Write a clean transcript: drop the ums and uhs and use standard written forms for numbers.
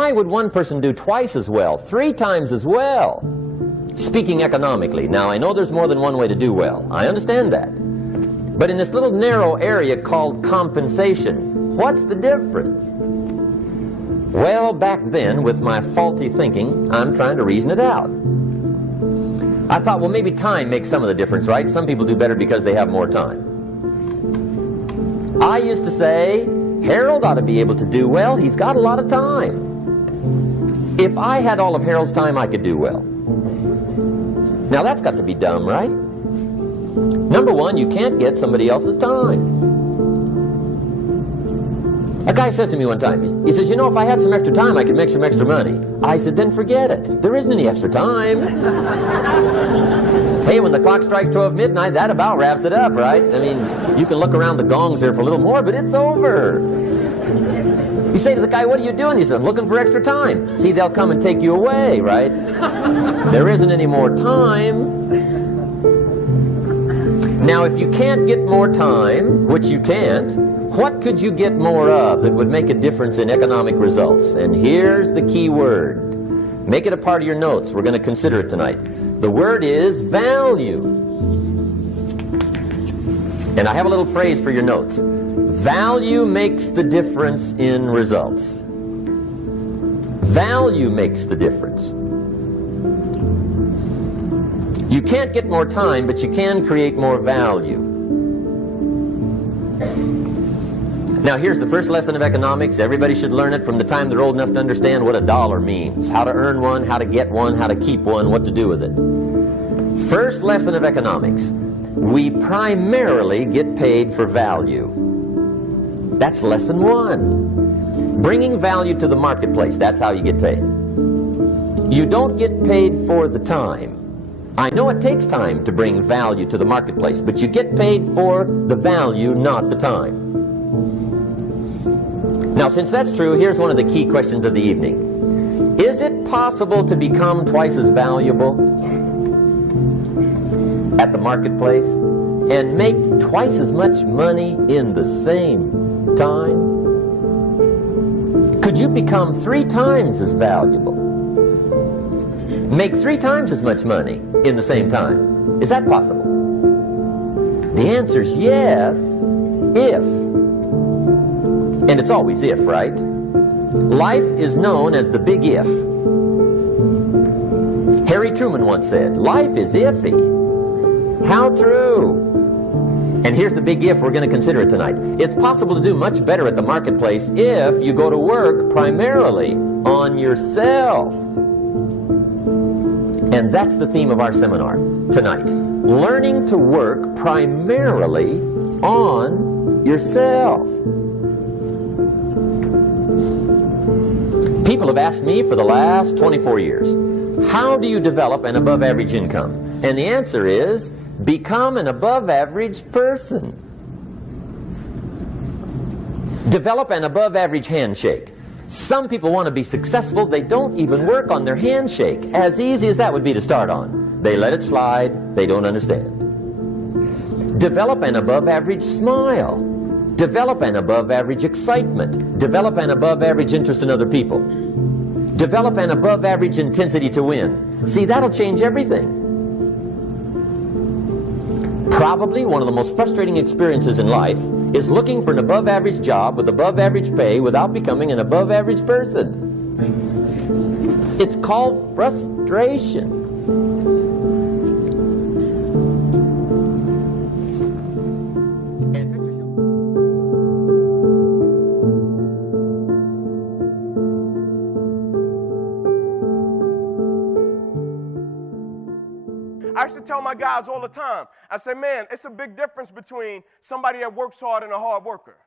why would one person do twice as well, 3 times as well? Speaking economically. Now, I know there's more than one way to do well. I understand that. But in this little narrow area called compensation, what's the difference? Well, back then, with my faulty thinking, I'm trying to reason it out. I thought, well, maybe time makes some of the difference, right? Some people do better because they have more time. I used to say, Harold ought to be able to do well. He's got a lot of time. If I had all of Harold's time, I could do well. Now, that's got to be dumb, right? Number one, you can't get somebody else's time. A guy says to me one time, he says, you know, if I had some extra time, I could make some extra money. I said, then forget it. There isn't any extra time. Hey, when the clock strikes 12 midnight, that about wraps it up, right? I mean, you can look around the gongs there for a little more, but it's over. You say to the guy, what are you doing? He says, I'm looking for extra time. See, they'll come and take you away, right? There isn't any more time. Now, if you can't get more time, which you can't, what could you get more of that would make a difference in economic results? And here's the key word. Make it a part of your notes. We're going to consider it tonight. The word is value. And I have a little phrase for your notes. Value makes the difference in results. Value makes the difference. You can't get more time, but you can create more value. Now, here's the first lesson of economics. Everybody should learn it from the time they're old enough to understand what a dollar means, how to earn one, how to get one, how to keep one, what to do with it. First lesson of economics. We primarily get paid for value. That's lesson 1. Bringing value to the marketplace, that's how you get paid. You don't get paid for the time. I know it takes time to bring value to the marketplace, but you get paid for the value, not the time. Now, since that's true, here's one of the key questions of the evening. Is it possible to become twice as valuable at the marketplace and make twice as much money in the same time? Could you become 3 times as valuable? Make 3 times as much money in the same time? Is that possible? The answer is yes, if. And it's always if, right? Life is known as the big if. Harry Truman once said, life is iffy. How true. And here's the big if we're going to consider it tonight. It's possible to do much better at the marketplace if you go to work primarily on yourself. And that's the theme of our seminar tonight. Learning to work primarily on yourself. People have asked me for the last 24 years, how do you develop an above average income? And the answer is, become an above average person. Develop an above average handshake. Some people want to be successful, they don't even work on their handshake. As easy as that would be to start on. They let it slide, they don't understand. Develop an above average smile. Develop an above average excitement. Develop an above average interest in other people. Develop an above average intensity to win. See, that'll change everything. Probably one of the most frustrating experiences in life is looking for an above average job with above average pay without becoming an above average person. It's called frustration. I used to tell my guys all the time, I say, man, it's a big difference between somebody that works hard and a hard worker.